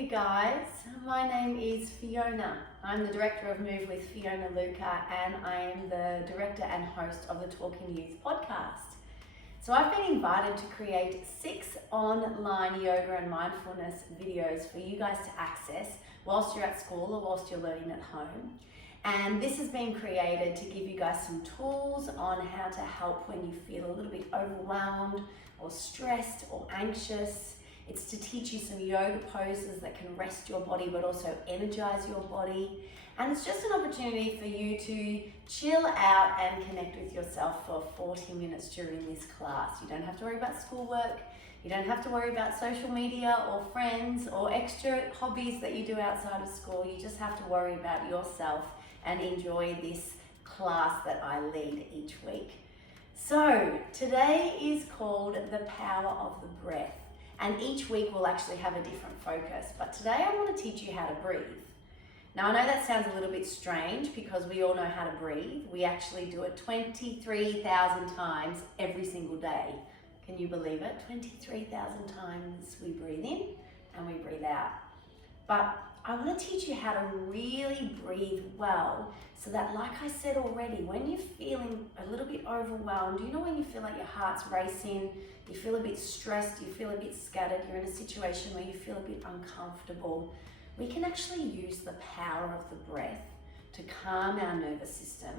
you guys. My name is Fiona. I'm the director of Move with Fiona Luca, and I am the director and host of the Talking Youth podcast. So I've been invited to create 6 online yoga and mindfulness videos for you guys to access whilst you're at school or whilst you're learning at home. And this has been created to give you guys some tools on how to help when you feel a little bit overwhelmed or stressed or anxious. It's to teach you some yoga poses that can rest your body but also energize your body. And it's just an opportunity for you to chill out and connect with yourself for 40 minutes during this class. You don't have to worry about schoolwork. You don't have to worry about social media or friends or extra hobbies that you do outside of school. You just have to worry about yourself and enjoy this class that I lead each week. So today is called The Power of the Breath. And each week we'll actually have a different focus. But today I want to teach you how to breathe. Now I know that sounds a little bit strange because we all know how to breathe. We actually do it 23,000 times every single day. Can you believe it? 23,000 times we breathe in and we breathe out. But I want to teach you how to really breathe well so that, like I said already, when you're feeling a little bit overwhelmed, you know when you feel like your heart's racing, you feel a bit stressed, you feel a bit scattered, you're in a situation where you feel a bit uncomfortable, we can actually use the power of the breath to calm our nervous system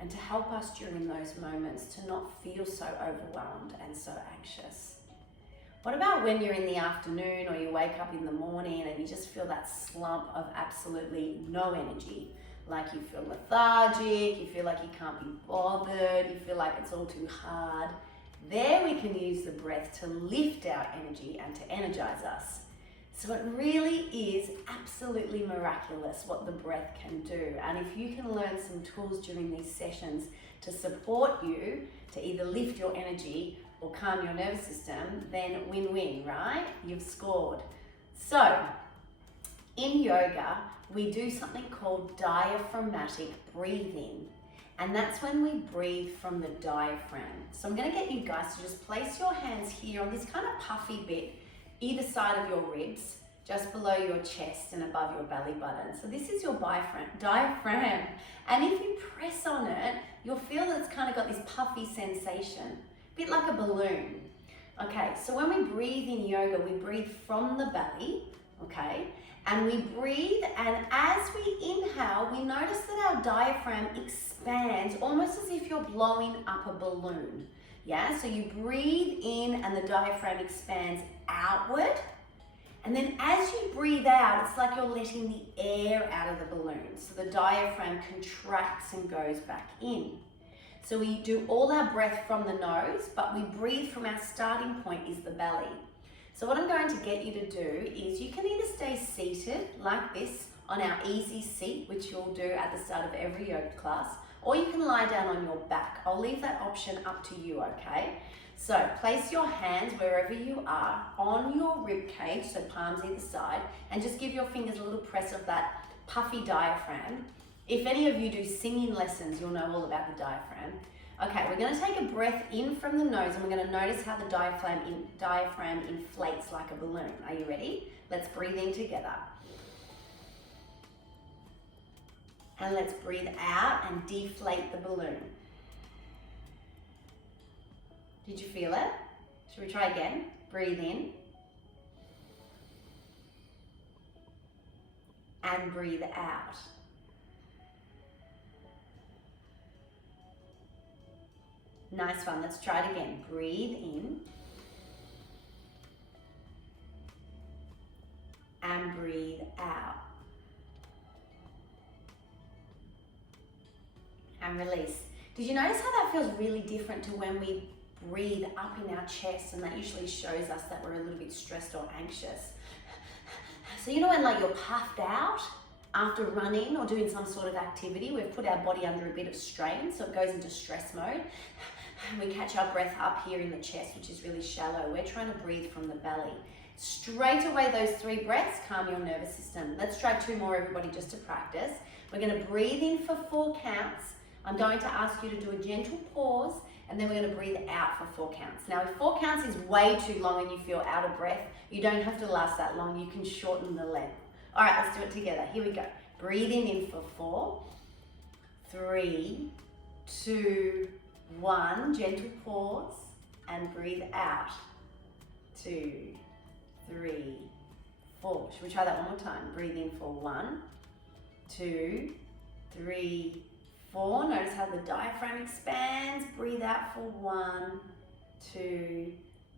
and to help us during those moments to not feel so overwhelmed and so anxious. What about when you're in the afternoon or you wake up in the morning and you just feel that slump of absolutely no energy? Like you feel lethargic, you feel like you can't be bothered, you feel like it's all too hard. There we can use the breath to lift our energy and to energize us. So it really is absolutely miraculous what the breath can do. And if you can learn some tools during these sessions to support you to either lift your energy or calm your nervous system, then win-win, right? You've scored. So in yoga, we do something called diaphragmatic breathing. And that's when we breathe from the diaphragm. So I'm gonna get you guys to just place your hands here on this kind of puffy bit, either side of your ribs, just below your chest and above your belly button. So this is your diaphragm. And if you press on it, you'll feel that it's kind of got this puffy sensation, a bit like a balloon. Okay, so when we breathe in yoga, we breathe from the belly, okay? And we breathe, and as we inhale, we notice that our diaphragm expands almost as if you're blowing up a balloon. Yeah, so you breathe in and the diaphragm expands outward. And then as you breathe out, it's like you're letting the air out of the balloon. So the diaphragm contracts and goes back in. So we do all our breath from the nose, but we breathe from our starting point is the belly. So what I'm going to get you to do is you can either stay seated like this on our easy seat, which you'll do at the start of every yoga class, or you can lie down on your back. I'll leave that option up to you, okay? So place your hands wherever you are on your rib cage, so palms either side, and just give your fingers a little press of that puffy diaphragm. If any of you do singing lessons, you'll know all about the diaphragm. Okay, we're going to take a breath in from the nose and we're going to notice how the diaphragm inflates like a balloon. Are you ready? Let's breathe in together. And let's breathe out and deflate the balloon. Did you feel it? Should we try again? Breathe in. And breathe out. Nice one. Let's try it again. Breathe in. And breathe out. And release. Did you notice how that feels really different to when we breathe up in our chest, and that usually shows us that we're a little bit stressed or anxious? So you know when like you're puffed out after running or doing some sort of activity, we've put our body under a bit of strain, so it goes into stress mode. We catch our breath up here in the chest, which is really shallow. We're trying to breathe from the belly. Straight away, those 3 breaths calm your nervous system. Let's try 2 more, everybody, just to practice. We're going to breathe in for 4 counts. I'm going to ask you to do a gentle pause and then we're going to breathe out for 4 counts. Now, if 4 counts is way too long and you feel out of breath, you don't have to last that long. You can shorten the length. All right, let's do it together. Here we go. Breathing in for 4, 3, 2, 1. Gentle pause and breathe out. 2, 3, 4. Should we try that one more time? Breathe in for 1, 2, 3, 4. Notice how the diaphragm expands. Breathe out for 1, 2,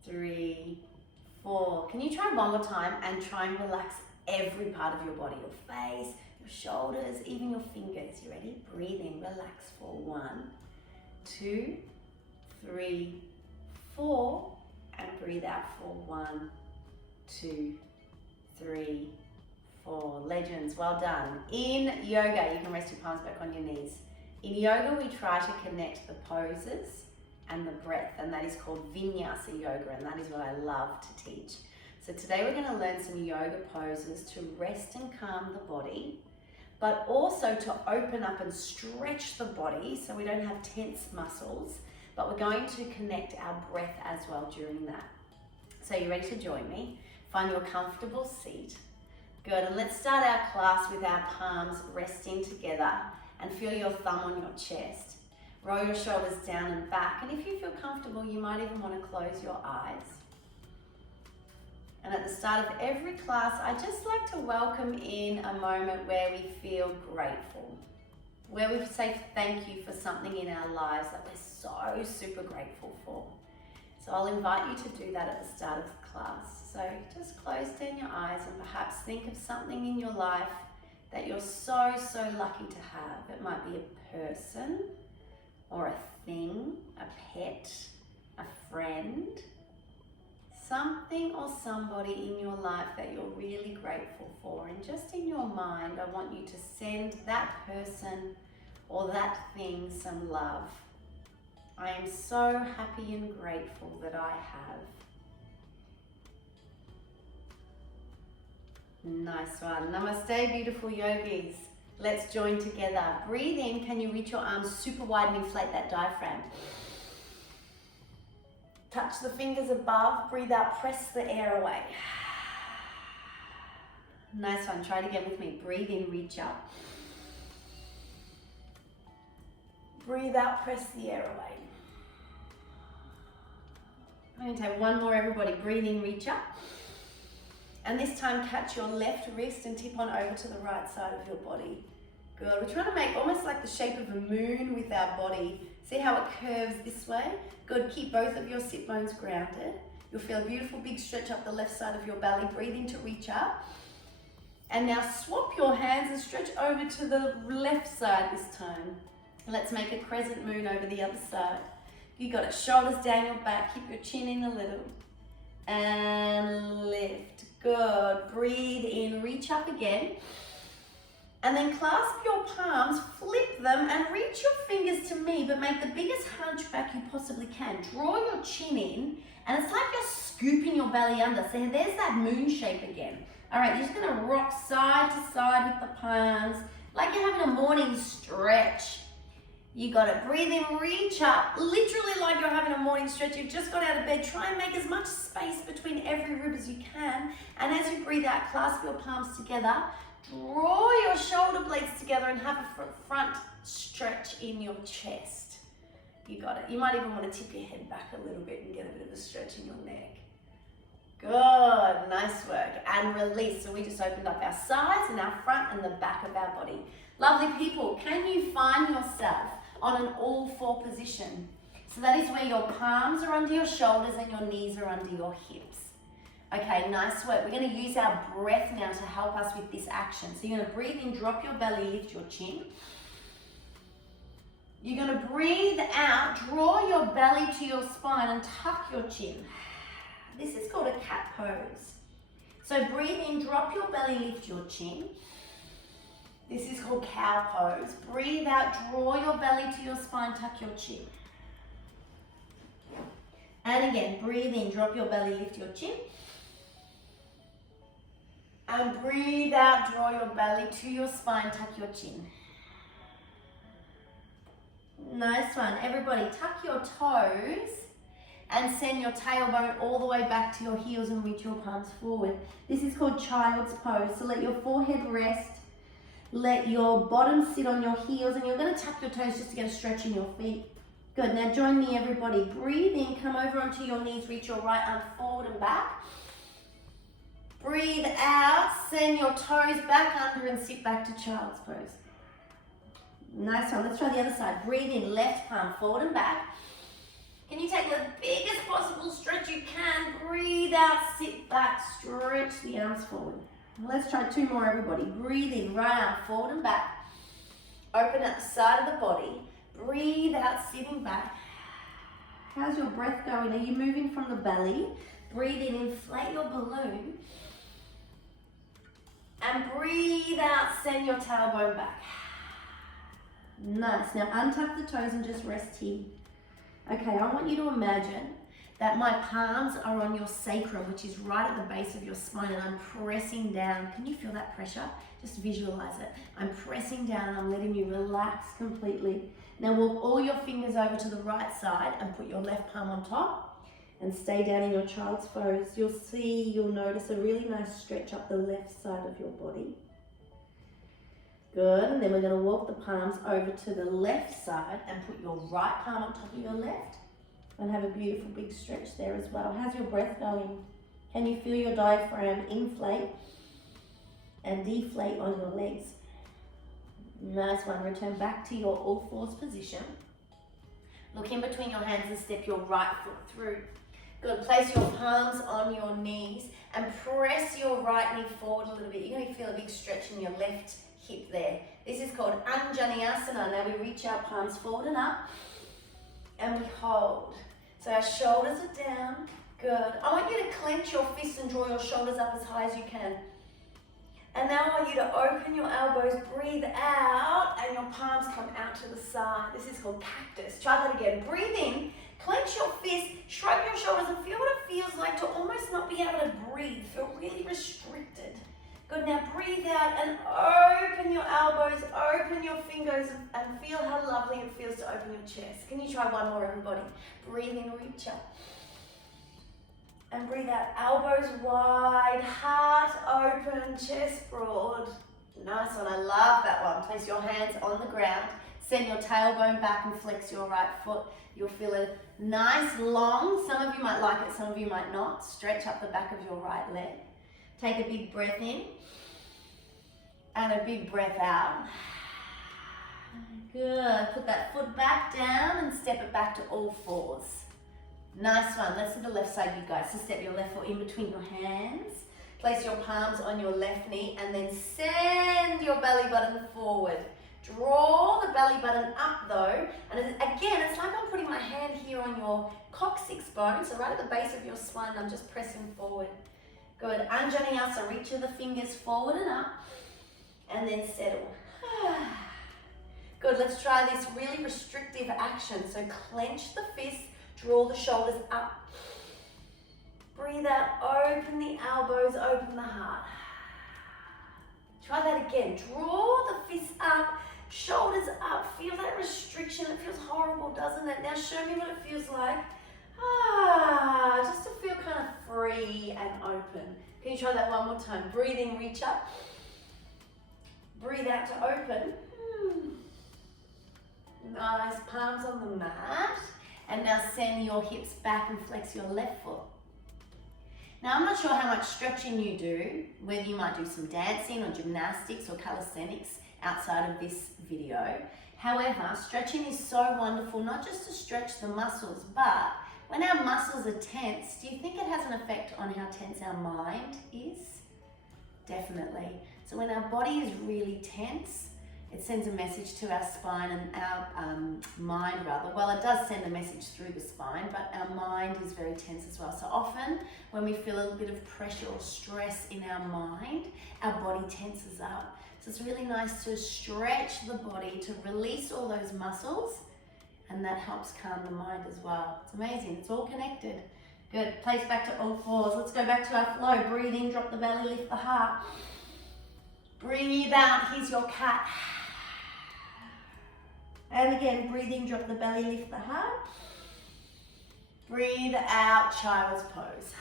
3, 4. Can you try one more time and try and relax every part of your body, your face, your shoulders, even your fingers. You ready? Breathe in, relax for 1, 2, 3, 4, and breathe out for 1, 2, 3, 4. Legends, well done. In yoga, you can rest your palms back on your knees. In yoga, we try to connect the poses and the breath, and that is called vinyasa yoga, and that is what I love to teach. So today we're going to learn some yoga poses to rest and calm the body, but also to open up and stretch the body so we don't have tense muscles, but we're going to connect our breath as well during that. So you ready to join me? Find your comfortable seat. Good, and let's start our class with our palms resting together and feel your thumb on your chest. Roll your shoulders down and back, and if you feel comfortable, you might even want to close your eyes. And at the start of every class, I just like to welcome in a moment where we feel grateful, where we say thank you for something in our lives that we're so super grateful for. So I'll invite you to do that at the start of the class. So just close down your eyes and perhaps think of something in your life that you're so lucky to have. It might be a person or a thing, a pet, a friend, something or somebody in your life that you're really grateful for. And just in your mind, I want you to send that person or that thing some love. I am so happy and grateful that I have. Nice one. Namaste, beautiful yogis. Let's join together. Breathe in. Can you reach your arms super wide and inflate that diaphragm? Touch the fingers above. Breathe out. Press the air away. Nice one. Try it again with me. Breathe in. Reach up. Breathe out. Press the air away. I'm going to take one more, everybody. Breathe in. Reach up. And this time catch your left wrist and tip on over to the right side of your body. Good. We're trying to make almost like the shape of a moon with our body. See how it curves this way? Good. Keep both of your sit bones grounded. You'll feel a beautiful big stretch up the left side of your belly. Breathe in to reach up. And now swap your hands and stretch over to the left side this time. Let's make a crescent moon over the other side. You got it. Shoulders down your back. Keep your chin in a little. And lift. Good. Breathe in, reach up again. And then clasp your palms, flip them, and reach your fingers to me, but make the biggest hunchback you possibly can. Draw your chin in, and it's like you're scooping your belly under. So there's that moon shape again. All right, you're just gonna rock side to side with the palms, like you're having a morning stretch. You got it. Breathe in, reach up, literally like you're having a morning stretch. You've just got out of bed. Try and make as much space between every rib as you can. And as you breathe out, clasp your palms together. Draw your shoulder blades together and have a front stretch in your chest. You got it. You might even want to tip your head back a little bit and get a bit of a stretch in your neck. Good. Nice work. And release. So we just opened up our sides and our front and the back of our body. Lovely people, can you find yourself on an all-four position? So that is where your palms are under your shoulders and your knees are under your hips. Okay, nice work. We're going to use our breath now to help us with this action. So you're going to breathe in, drop your belly, lift your chin. You're going to breathe out, draw your belly to your spine and tuck your chin. This is called a cat pose. So breathe in, drop your belly, lift your chin. This is called cow pose. Breathe out, draw your belly to your spine, tuck your chin. And again, breathe in, drop your belly, lift your chin. And breathe out, draw your belly to your spine, tuck your chin. Nice one. Everybody, tuck your toes and send your tailbone all the way back to your heels and reach your palms forward. This is called child's pose. So let your forehead rest. Let your bottom sit on your heels, and you're going to tuck your toes just to get a stretch in your feet. Good. Now join me, everybody. Breathe in. Come over onto your knees. Reach your right arm forward and back. Breathe out. Send your toes back under and sit back to child's pose. Nice one. Let's try the other side. Breathe in. Left palm forward and back. Can you take the biggest possible stretch you can? Breathe out. Sit back. Stretch the arms forward. Let's try two more, everybody. Breathe in, right arm forward and back. Open up the side of the body. Breathe out, sitting back. How's your breath going? Are you moving from the belly? Breathe in, inflate your balloon. And breathe out, send your tailbone back. Nice. Now untuck the toes and just rest here. Okay, I want you to imagine that my palms are on your sacrum, which is right at the base of your spine, and I'm pressing down. Can you feel that pressure? Just visualize it. I'm pressing down and I'm letting you relax completely. Now walk all your fingers over to the right side and put your left palm on top and stay down in your child's pose. You'll notice a really nice stretch up the left side of your body. Good, and then we're going to walk the palms over to the left side and put your right palm on top of your left. And have a beautiful big stretch there as well. How's your breath going? Can you feel your diaphragm inflate and deflate on your legs? Nice one. Return back to your all fours position. Look in between your hands and step your right foot through. Good. Place your palms on your knees and press your right knee forward a little bit. You're going to feel a big stretch in your left hip there. This is called Anjaneyasana. Now we reach our palms forward and up. And we hold. So our shoulders are down. Good. I want you to clench your fists and draw your shoulders up as high as you can. And now I want you to open your elbows, breathe out, and your palms come out to the side. This is called cactus. Try that again. Breathe in, clench your fists, shrug your shoulders, and feel what it feels like to almost not be able to breathe. Feel really restricted. Good, now breathe out and open your elbows, open your fingers, and feel how lovely it feels to open your chest. Can you try one more, everybody? Breathe in, reach up. And breathe out, elbows wide, heart open, chest broad. Nice one, I love that one. Place your hands on the ground, send your tailbone back and flex your right foot. You'll feel a nice long, some of you might like it, some of you might not. Stretch up the back of your right leg. Take a big breath in and a big breath out. Good. Put that foot back down and step it back to all fours. Nice one. Let's do the left side, you guys. So step your left foot in between your hands. Place your palms on your left knee and then send your belly button forward. Draw the belly button up though. And again, it's like I'm putting my hand here on your coccyx bone. So right at the base of your spine, I'm just pressing forward. Good. Anjaneyasana, reach the fingers forward and up, and then settle. Good. Let's try this really restrictive action. So clench the fists, draw the shoulders up. Breathe out, open the elbows, open the heart. Try that again. Draw the fists up, shoulders up. Feel that restriction. It feels horrible, doesn't it? Now show me what it feels like. Just to feel kind of free and open. Can you try that one more time? Breathe in, reach up. Breathe out to open. Nice, palms on the mat. And now send your hips back and flex your left foot. Now I'm not sure how much stretching you do, whether you might do some dancing or gymnastics or calisthenics outside of this video. However, stretching is so wonderful, not just to stretch the muscles, but when our muscles are tense, do you think it has an effect on how tense our mind is? Definitely. So when our body is really tense, it sends a message to our spine and our mind rather. Well, it does send a message through the spine, but our mind is very tense as well. So often when we feel a little bit of pressure or stress in our mind, our body tenses up. So it's really nice to stretch the body to release all those muscles, and that helps calm the mind as well. It's amazing, it's all connected. Good, place back to all fours. Let's go back to our flow. Breathe in, drop the belly, lift the heart. Breathe out, here's your cat. And again, breathe in, drop the belly, lift the heart. Breathe out, child's pose.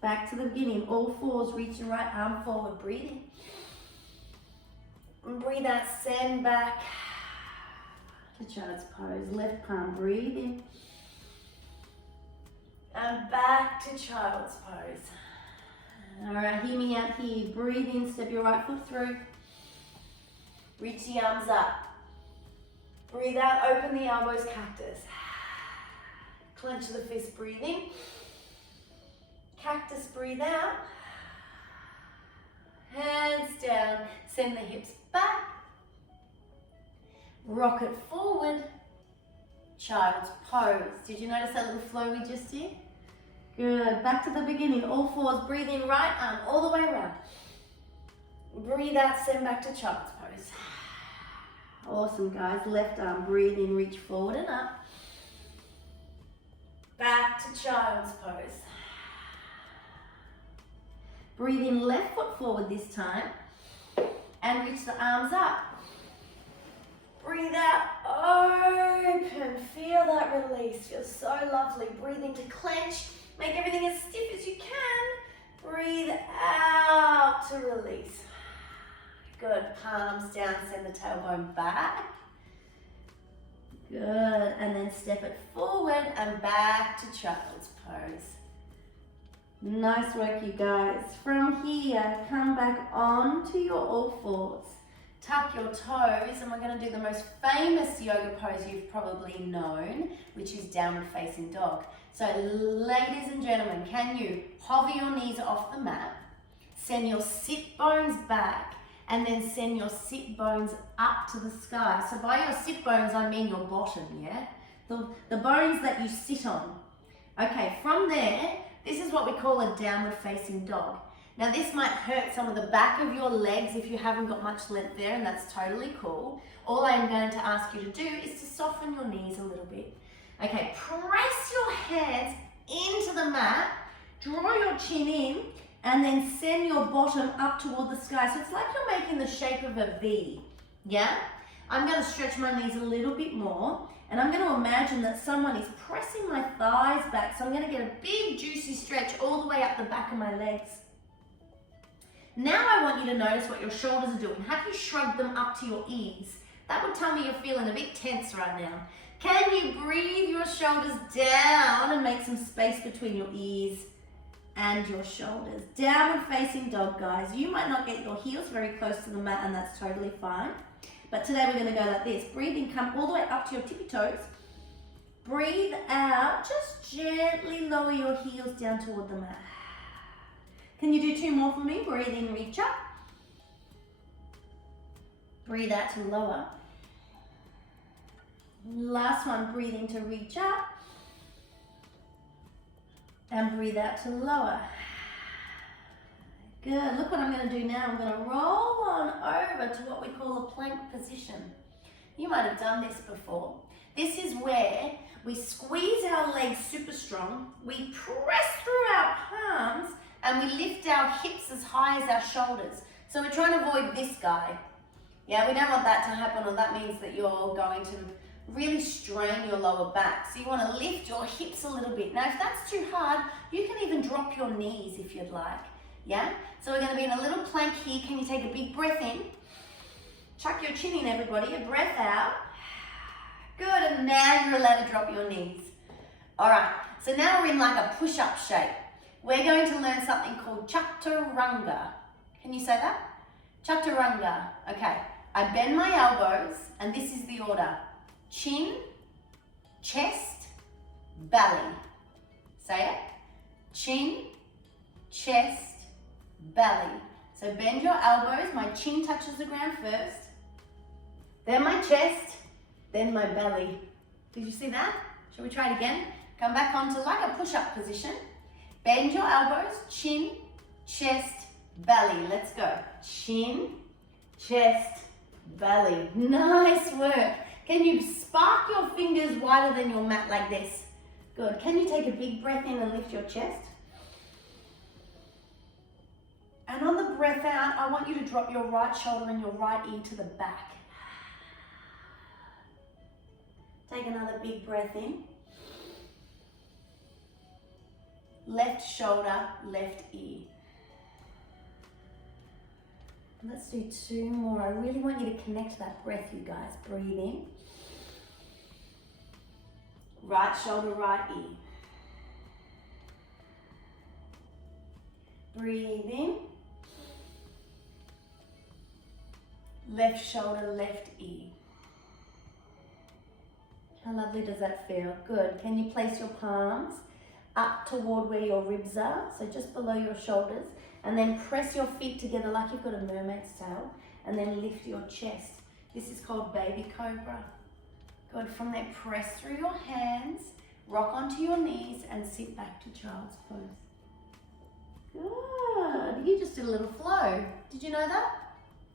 Back to the beginning, all fours, reach your right arm forward, breathe in. And breathe out, send back to child's pose. Left palm, breathe in. And back to child's pose. All right, hear me out here. Breathe in, step your right foot through. Reach the arms up. Breathe out, open the elbows, cactus. Clench the fist, breathe in. Cactus, breathe out. Hands down, send the hips back. Rock it forward. Child's pose. Did you notice that little flow we just did? Good. Back to the beginning. All fours. Breathe in, right arm all the way around. Breathe out, send back to child's pose. Awesome, guys. Left arm. Breathe in, reach forward and up. Back to child's pose. Breathe in, left foot forward this time. And reach the arms up. Breathe out, open. Feel that release. Feels so lovely. Breathe in to clench. Make everything as stiff as you can. Breathe out to release. Good. Palms down, send the tailbone back. Good. And then step it forward and back to child's pose. Nice work, you guys. From here, come back onto your all fours. Tuck your toes, and we're going to do the most famous yoga pose you've probably known, which is downward facing dog. So ladies and gentlemen, can you hover your knees off the mat, send your sit bones back, and then send your sit bones up to the sky. So by your sit bones, I mean your bottom, yeah? The bones that you sit on. Okay, from there, this is what we call a downward facing dog. Now this might hurt some of the back of your legs if you haven't got much length there, and that's totally cool. All I'm going to ask you to do is to soften your knees a little bit. Okay, press your hands into the mat, draw your chin in, and then send your bottom up toward the sky. So it's like you're making the shape of a V, yeah? I'm going to stretch my knees a little bit more, and I'm going to imagine that someone is pressing my thighs back. So I'm going to get a big juicy stretch all the way up the back of my legs. Now I want you to notice what your shoulders are doing. Have you shrugged them up to your ears? That would tell me you're feeling a bit tense right now. Can you breathe your shoulders down and make some space between your ears and your shoulders? Downward facing dog, guys. You might not get your heels very close to the mat, and that's totally fine. But today we're going to go like this. Breathe in, come all the way up to your tippy toes. Breathe out, just gently lower your heels down toward the mat. Can you do two more for me? Breathe in, reach up. Breathe out to lower. Last one, breathe in to reach up. And breathe out to lower. Good, look what I'm going to do now. I'm going to roll on over to what we call a plank position. You might have done this before. This is where we squeeze our legs super strong, we press through our palms, and we lift our hips as high as our shoulders. So we're trying to avoid this guy. Yeah, we don't want that to happen, or that means that you're going to really strain your lower back. So you want to lift your hips a little bit. Now, if that's too hard, you can even drop your knees if you'd like. Yeah? So we're going to be in a little plank here. Can you take a big breath in? Chuck your chin in, everybody. A breath out. Good, and now you're allowed to drop your knees. All right, so now we're in like a push-up shape. We're going to learn something called chaturanga. Can you say that? Chaturanga. Okay, I bend my elbows, and this is the order. Chin, chest, belly. Say it. Chin, chest, belly. So bend your elbows, my chin touches the ground first, then my chest, then my belly. Did you see that? Shall we try it again? Come back onto like a push-up position. Bend your elbows, chin, chest, belly. Let's go. Chin, chest, belly. Nice work. Can you spark your fingers wider than your mat like this? Good. Can you take a big breath in and lift your chest? And on the breath out, I want you to drop your right shoulder and your right ear to the back. Take another big breath in. Left shoulder, left ear. Let's do 2 more. I really want you to connect that breath, you guys. Breathe in. Right shoulder, right ear. Breathe in. Left shoulder, left ear. How lovely does that feel? Good. Can you place your palms up toward where your ribs are? So just below your shoulders. And then press your feet together like you've got a mermaid's tail. And then lift your chest. This is called baby cobra. Good. From there, press through your hands. Rock onto your knees and sit back to child's pose. Good. You just did a little flow. Did you know that?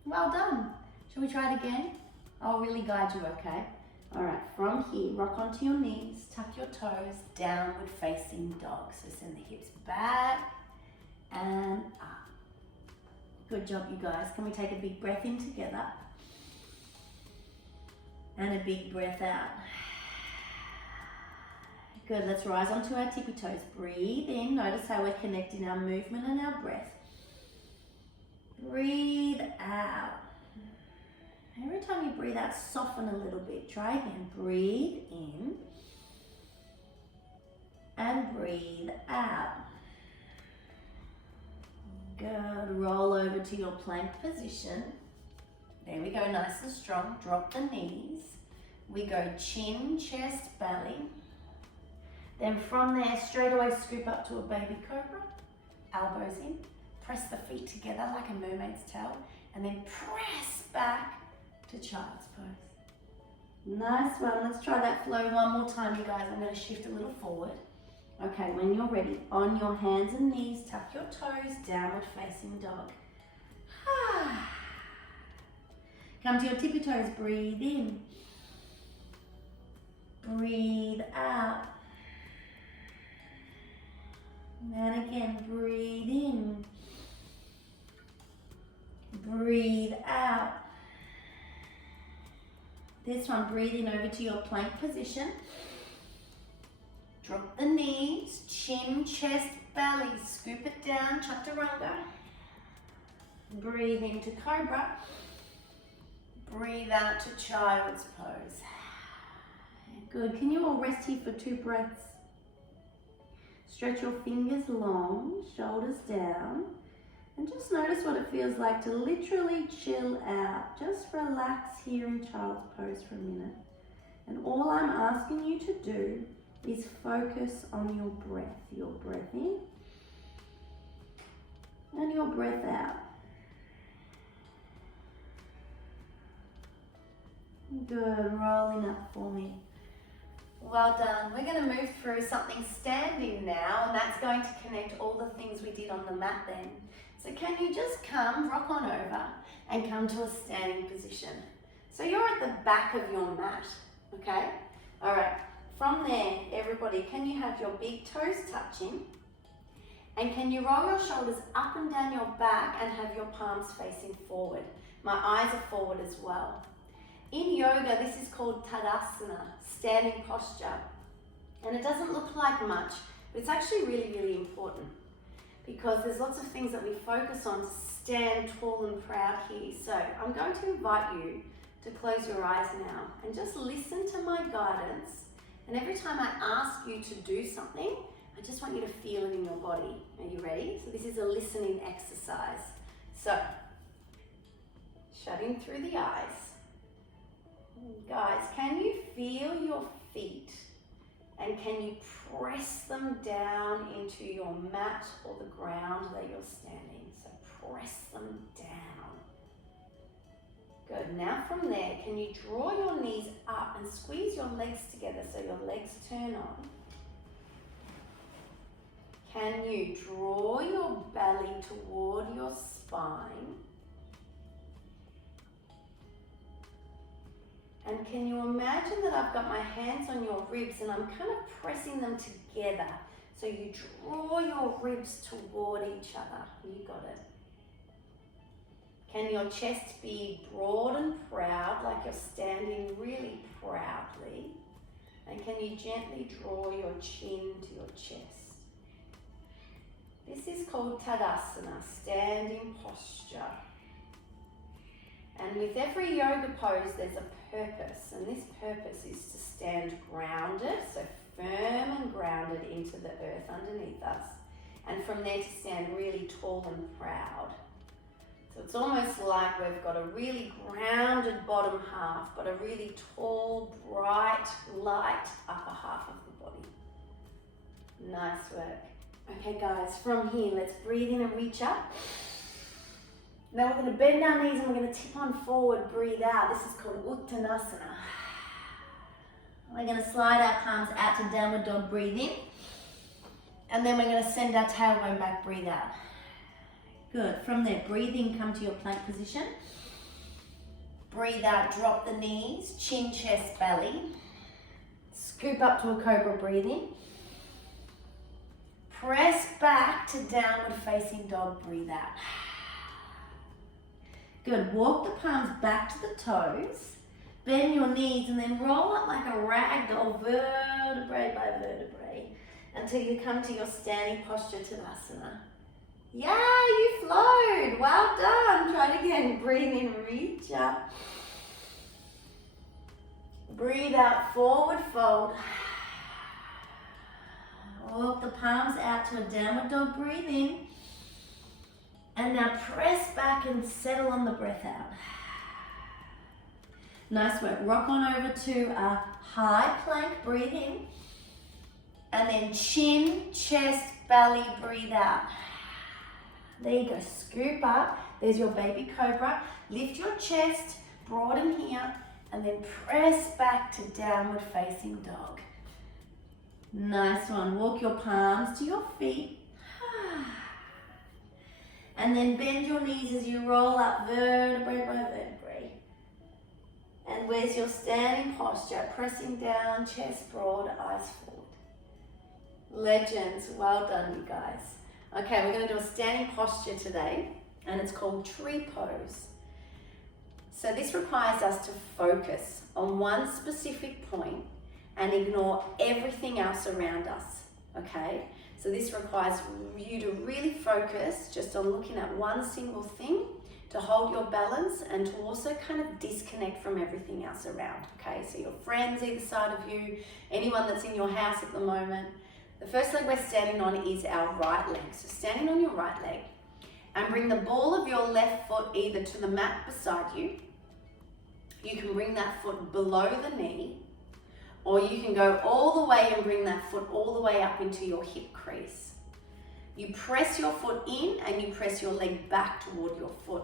Well done. Shall we try it again? I'll really guide you, okay? All right, from here, rock onto your knees, tuck your toes, downward facing dog. So send the hips back and up. Good job, you guys. Can we take a big breath in together? And a big breath out. Good, let's rise onto our tippy toes. Breathe in, notice how we're connecting our movement and our breath. Breathe out. Every time you breathe out, soften a little bit. Try again. Breathe in and breathe out. Good. Roll over to your plank position. There we go, nice and strong. Drop the knees. We go chin, chest, belly. Then from there, straight away scoop up to a baby cobra. Elbows in. Press the feet together like a mermaid's tail. And then press back to child's pose. Nice one. Let's try that flow one more time, you guys. I'm going to shift a little forward. Okay, when you're ready, on your hands and knees, tuck your toes, downward facing dog. Come to your tippy toes, breathe in. Breathe out. And again, breathe in. Breathe out. This one, breathing over to your plank position. Drop the knees, chin, chest, belly, scoop it down, chaturanga. Breathe into cobra. Breathe out to child's pose. Good, can you all rest here for 2 breaths? Stretch your fingers long, shoulders down. And just notice what it feels like to literally chill out. Just relax here in child's pose for a minute. And all I'm asking you to do is focus on your breath. Your breath in and your breath out. Good, rolling up for me. Well done. We're going to move through something standing now, and that's going to connect all the things we did on the mat then. So can you just come, rock on over, and come to a standing position. So you're at the back of your mat, okay? All right, from there, everybody, can you have your big toes touching? And can you roll your shoulders up and down your back and have your palms facing forward? My eyes are forward as well. In yoga, this is called Tadasana, standing posture. And it doesn't look like much, but it's actually really, really important because there's lots of things that we focus on to stand tall and proud here. So I'm going to invite you to close your eyes now and just listen to my guidance. And every time I ask you to do something, I just want you to feel it in your body. Are you ready? So this is a listening exercise. So, shutting through the eyes. Guys, can you feel your feet? And can you press them down into your mat or the ground that you're standing? So press them down. Good. Now from there, can you draw your knees up and squeeze your legs together so your legs turn on? Can you draw your belly toward your spine? And can you imagine that I've got my hands on your ribs and I'm kind of pressing them together. So you draw your ribs toward each other. You got it. Can your chest be broad and proud, like you're standing really proudly? And can you gently draw your chin to your chest? This is called Tadasana, standing posture. And with every yoga pose, there's a purpose. And this purpose is to stand grounded, so firm and grounded into the earth underneath us. And from there to stand really tall and proud. So it's almost like we've got a really grounded bottom half, but a really tall, bright, light upper half of the body. Nice work. Okay guys, from here, let's breathe in and reach up. Now we're going to bend our knees and we're going to tip on forward, breathe out. This is called Uttanasana. We're going to slide our palms out to downward dog, breathe in. And then we're going to send our tailbone back, breathe out. Good. From there, breathe in, come to your plank position. Breathe out, drop the knees, chin, chest, belly. Scoop up to a cobra, breathe in. Press back to downward facing dog, breathe out. Good. Walk the palms back to the toes. Bend your knees and then roll up like a rag doll, vertebrae by vertebrae, until you come to your standing posture, Tadasana. Yeah, you flowed. Well done. Try it again. Breathe in, reach up. Breathe out, forward fold. Walk the palms out to a downward dog, breathe in. And now press back and settle on the breath out. Nice work. Rock on over to a high plank, breathe in. And then chin, chest, belly, breathe out. There you go, scoop up. There's your baby cobra. Lift your chest, broaden here, and then press back to downward facing dog. Nice one. Walk your palms to your feet. And then bend your knees as you roll up vertebrae by vertebrae. And where's your standing posture? Pressing down, chest broad, eyes forward. Legends, well done you guys. Okay, we're going to do a standing posture today, and it's called tree pose. So this requires us to focus on one specific point and ignore everything else around us, okay? So this requires you to really focus just on looking at one single thing, to hold your balance and to also kind of disconnect from everything else around, okay? So your friends either side of you, anyone that's in your house at the moment. The first leg we're standing on is our right leg. So standing on your right leg and bring the ball of your left foot either to the mat beside you. You can bring that foot below the knee, or you can go all the way and bring that foot all the way up into your hip crease. You press your foot in and you press your leg back toward your foot.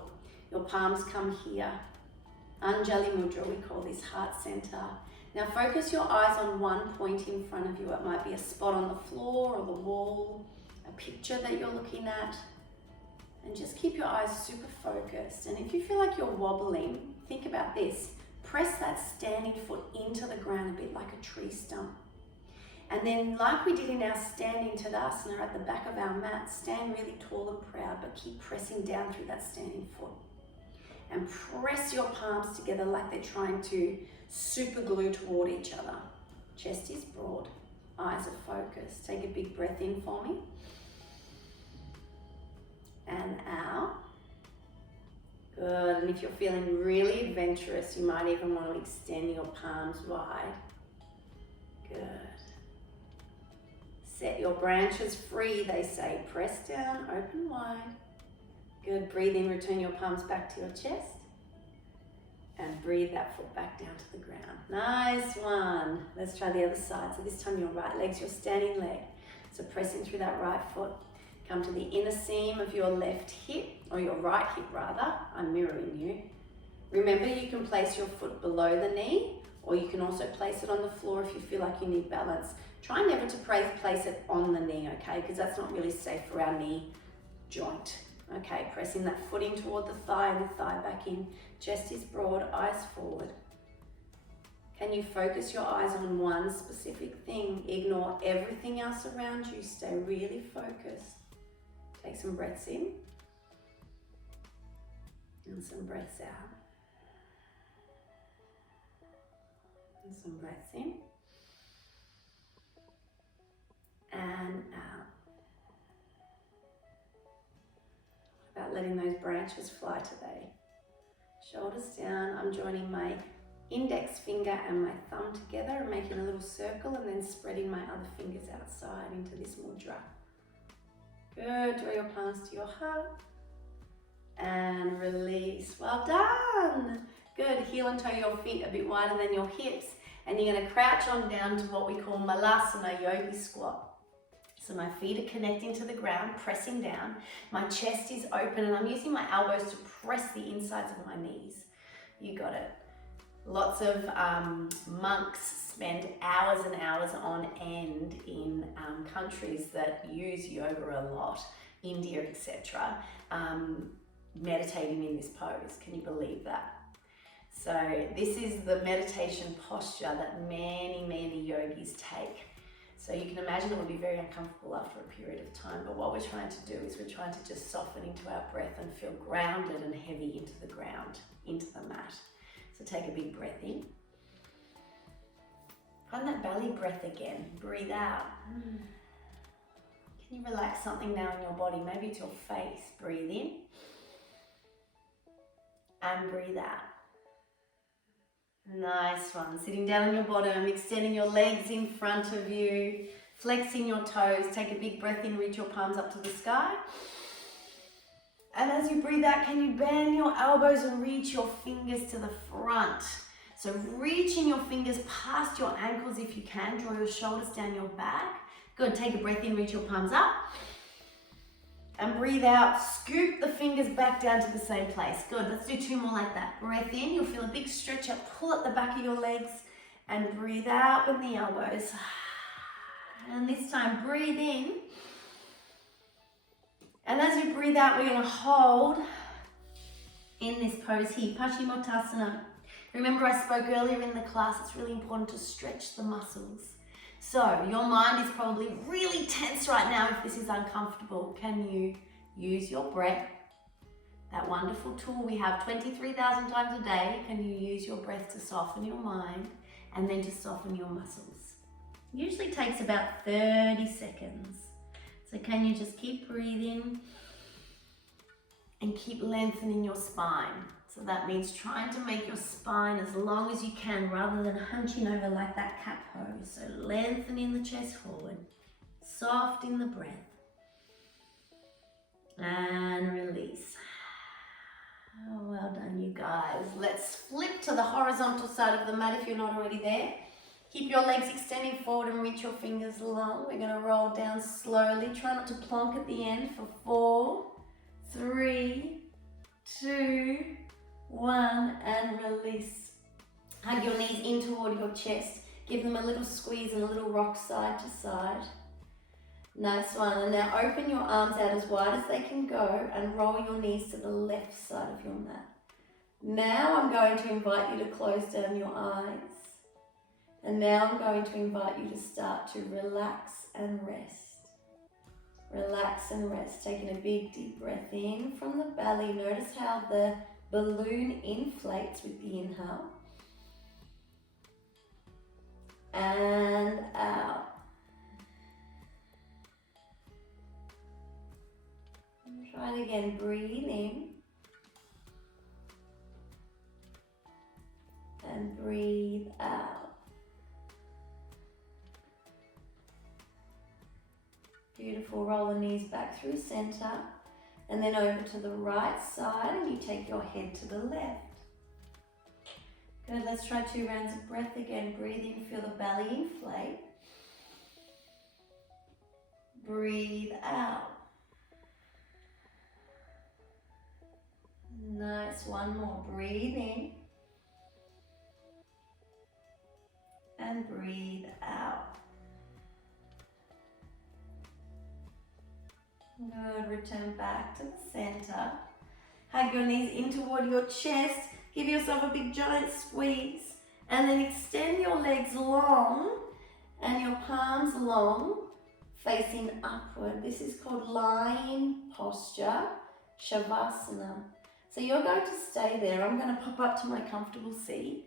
Your palms come here. Anjali Mudra, we call this heart center. Now focus your eyes on one point in front of you. It might be a spot on the floor or the wall, a picture that you're looking at. And just keep your eyes super focused. And if you feel like you're wobbling, think about this. Press that standing foot into the ground a bit like a tree stump. And then like we did in our standing Tadasana at the back of our mat, stand really tall and proud, but keep pressing down through that standing foot. And press your palms together like they're trying to super glue toward each other. Chest is broad, eyes are focused. Take a big breath in for me. And out. Good, and if you're feeling really adventurous, you might even want to extend your palms wide. Good. Set your branches free, they say. Press down, open wide. Good, breathe in, return your palms back to your chest. And breathe that foot back down to the ground. Nice one. Let's try the other side. So this time your right leg's your standing leg. So pressing through that right foot. Come to the inner seam of your left hip, or your right hip rather. I'm mirroring you. Remember, you can place your foot below the knee, or you can also place it on the floor if you feel like you need balance. Try never to place it on the knee, okay? Because that's not really safe for our knee joint. Okay, pressing that foot in toward the thigh and the thigh back in. Chest is broad, eyes forward. Can you focus your eyes on one specific thing? Ignore everything else around you. Stay really focused. Take some breaths in and some breaths out. And some breaths in and out. What about letting those branches fly today? Shoulders down. I'm joining my index finger and my thumb together and making a little circle and then spreading my other fingers outside into this mudra. Good. Draw your palms to your heart and release. Well done. Good. Heel and toe your feet a bit wider than your hips, and you're going to crouch on down to what we call Malasana Yogi Squat. So my feet are connecting to the ground, pressing down. My chest is open and I'm using my elbows to press the insides of my knees. You got it. Lots of monks spend hours and hours on end in countries that use yoga a lot, India, etc., meditating in this pose. Can you believe that? So this is the meditation posture that many yogis take. So you can imagine it will be very uncomfortable after a period of time, but what we're trying to do is we're trying to just soften into our breath and feel grounded and heavy into the ground, into the mat. So take a big breath in. Find that belly breath again. Breathe out. Can you relax something now in your body? Maybe it's your face. Breathe in and breathe out. Nice one. Sitting down on your bottom, extending your legs in front of you, flexing your toes. Take a big breath in, reach your palms up to the sky. And as you breathe out, can you bend your elbows and reach your fingers to the front? So reaching your fingers past your ankles if you can. Draw your shoulders down your back. Good. Take a breath in, reach your palms up. And breathe out, scoop the fingers back down to the same place. Good, let's do two more like that. Breath in, you'll feel a big stretch up, pull at the back of your legs, and breathe out with the elbows. And this time, breathe in. And as you breathe out, we're gonna hold in this pose here, Paschimottanasana. Remember I spoke earlier in the class, it's really important to stretch the muscles. So your mind is probably really tense right now if this is uncomfortable. Can you use your breath? That wonderful tool we have 23,000 times a day. Can you use your breath to soften your mind and then to soften your muscles? It usually takes about 30 seconds. So can you just keep breathing and keep lengthening your spine? So that means trying to make your spine as long as you can rather than hunching over like that cat pose. So lengthening the chest forward, soft in the breath, and release. Oh, well done, you guys. Let's flip to the horizontal side of the mat if you're not already there. Keep your legs extending forward and reach your fingers long. We're going to roll down slowly. Try not to plonk at the end for 4, 3, 2, 1, and release. Hug your knees in toward your chest. Give them a little squeeze and a little rock side to side. Nice one. And now open your arms out as wide as they can go and roll your knees to the left side of your mat. Now I'm going to invite you to close down your eyes. And now I'm going to invite you to start to relax and rest. Relax and rest. Taking a big deep breath in from the belly. Notice how the balloon inflates with the inhale. And out. Try it again. Breathe in. And breathe out. Beautiful. Roll the knees back through center. And then over to the right side, and you take your head to the left. Good, let's try 2 rounds of breath again. Breathe in, feel the belly inflate. Breathe out. Nice, one more. Breathe in. And breathe out. Good, return back to the center. Hug your knees in toward your chest. Give yourself a big giant squeeze. And then extend your legs long and your palms long, facing upward. This is called lying posture, Shavasana. So you're going to stay there. I'm going to pop up to my comfortable seat.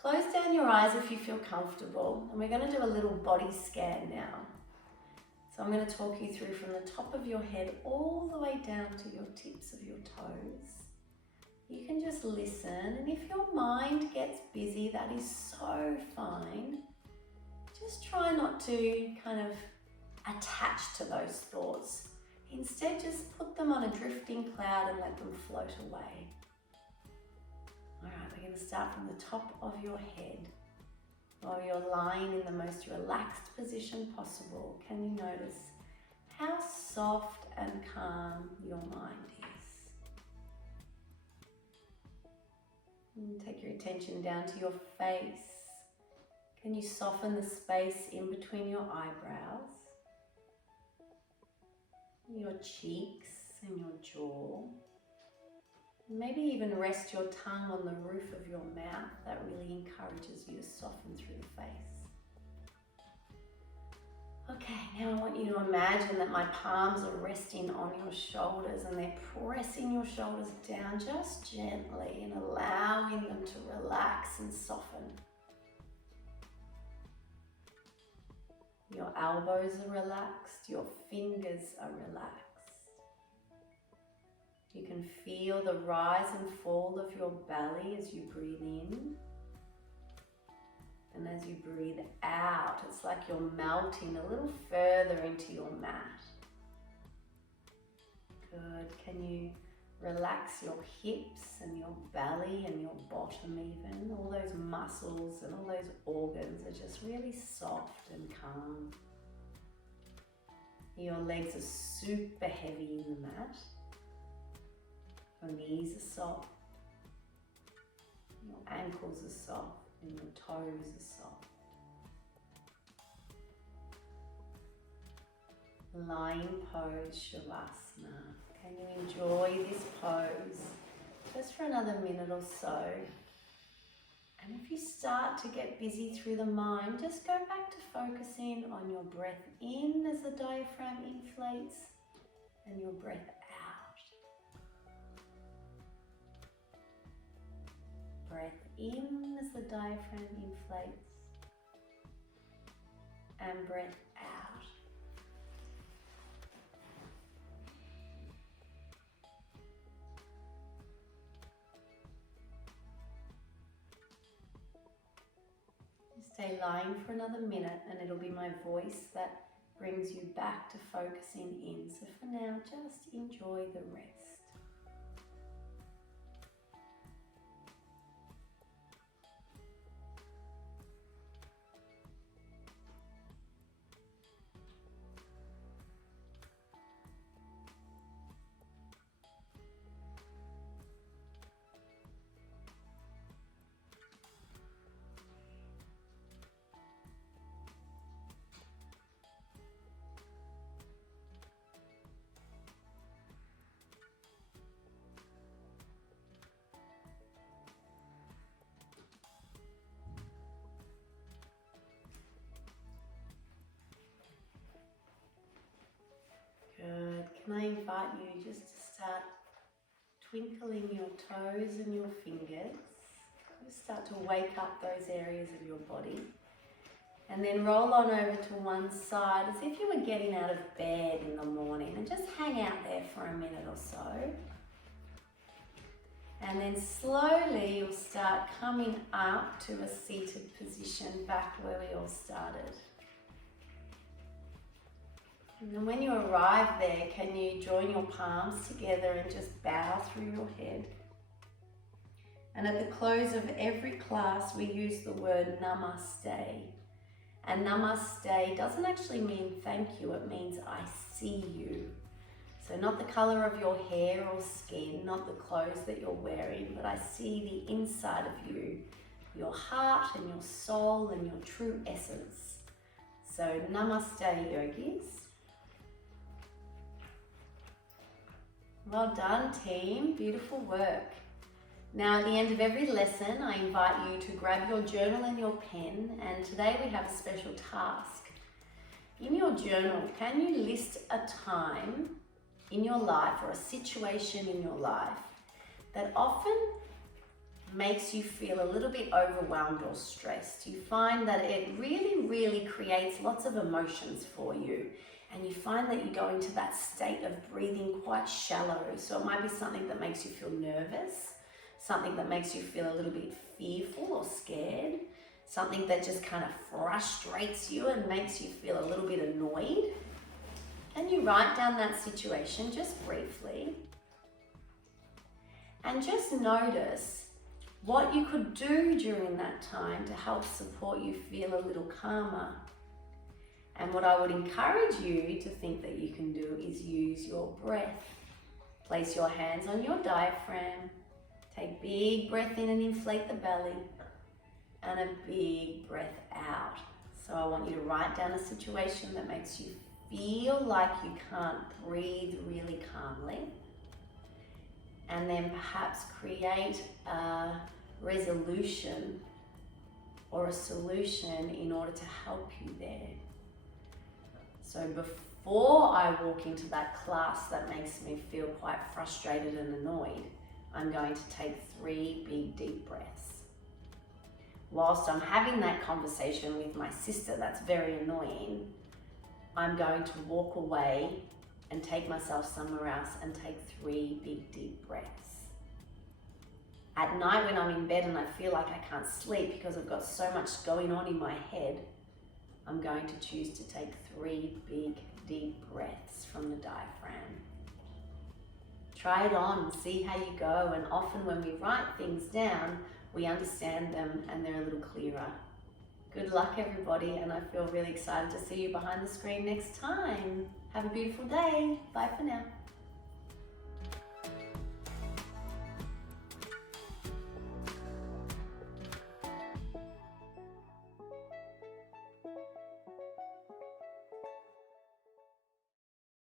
Close down your eyes if you feel comfortable. And we're going to do a little body scan now. So I'm going to talk you through from the top of your head all the way down to your tips of your toes. You can just listen, and if your mind gets busy, that is so fine. Just try not to kind of attach to those thoughts. Instead, just put them on a drifting cloud and let them float away. All right, we're going to start from the top of your head. While you're lying in the most relaxed position possible, can you notice how soft and calm your mind is? And take your attention down to your face. Can you soften the space in between your eyebrows, your cheeks and your jaw? Maybe even rest your tongue on the roof of your mouth. That really encourages you to soften through the face. Okay, now I want you to imagine that my palms are resting on your shoulders and they're pressing your shoulders down just gently and allowing them to relax and soften. Your elbows are relaxed, your fingers are relaxed. You can feel the rise and fall of your belly as you breathe in. And as you breathe out, it's like you're melting a little further into your mat. Good. Can you relax your hips and your belly and your bottom even? All those muscles and all those organs are just really soft and calm. Your legs are super heavy in the mat. Your knees are soft. Your ankles are soft. And your toes are soft. Lying pose, Shavasana. Can you enjoy this pose just for another minute or so? And if you start to get busy through the mind, just go back to focusing on your breath in as the diaphragm inflates and your breath out. Breath in as the diaphragm inflates and breath out. Stay lying for another minute and it'll be my voice that brings you back to focusing in. So for now, just enjoy the rest. Good. Can I invite you just to start twinkling your toes and your fingers? Just start to wake up those areas of your body. And then roll on over to one side as if you were getting out of bed in the morning, and just hang out there for a minute or so. And then slowly you'll start coming up to a seated position back where we all started. And then when you arrive there, can you join your palms together and just bow through your head? And at the close of every class, we use the word namaste. And namaste doesn't actually mean thank you, it means I see you. So not the color of your hair or skin, not the clothes that you're wearing, but I see the inside of you, your heart and your soul and your true essence. So namaste, yogis. Well done, team. Beautiful work. Now, at the end of every lesson, I invite you to grab your journal and your pen, and today we have a special task. In your journal, can you list a time in your life or a situation in your life that often makes you feel a little bit overwhelmed or stressed? You find that it really creates lots of emotions for you. and you find that you go into that state of breathing quite shallow. So it might be something that makes you feel nervous, something that makes you feel a little bit fearful or scared, something that just kind of frustrates you and makes you feel a little bit annoyed. And you write down that situation just briefly and just notice what you could do during that time to help support you feel a little calmer. And what I would encourage you to think that you can do is use your breath. Place your hands on your diaphragm, take big breath in and inflate the belly, and a big breath out. So I want you to write down a situation that makes you feel like you can't breathe really calmly, and then perhaps create a resolution or a solution in order to help you there. So before I walk into that class that makes me feel quite frustrated and annoyed, I'm going to take 3 big deep breaths. Whilst I'm having that conversation with my sister that's very annoying, I'm going to walk away and take myself somewhere else and take 3 big deep breaths. At night when I'm in bed and I feel like I can't sleep because I've got so much going on in my head, I'm going to choose to take 3 big deep breaths from the diaphragm. Try it on, see how you go, and often when we write things down, we understand them and they're a little clearer. Good luck everybody, and I feel really excited to see you behind the screen next time. Have a beautiful day. Bye for now.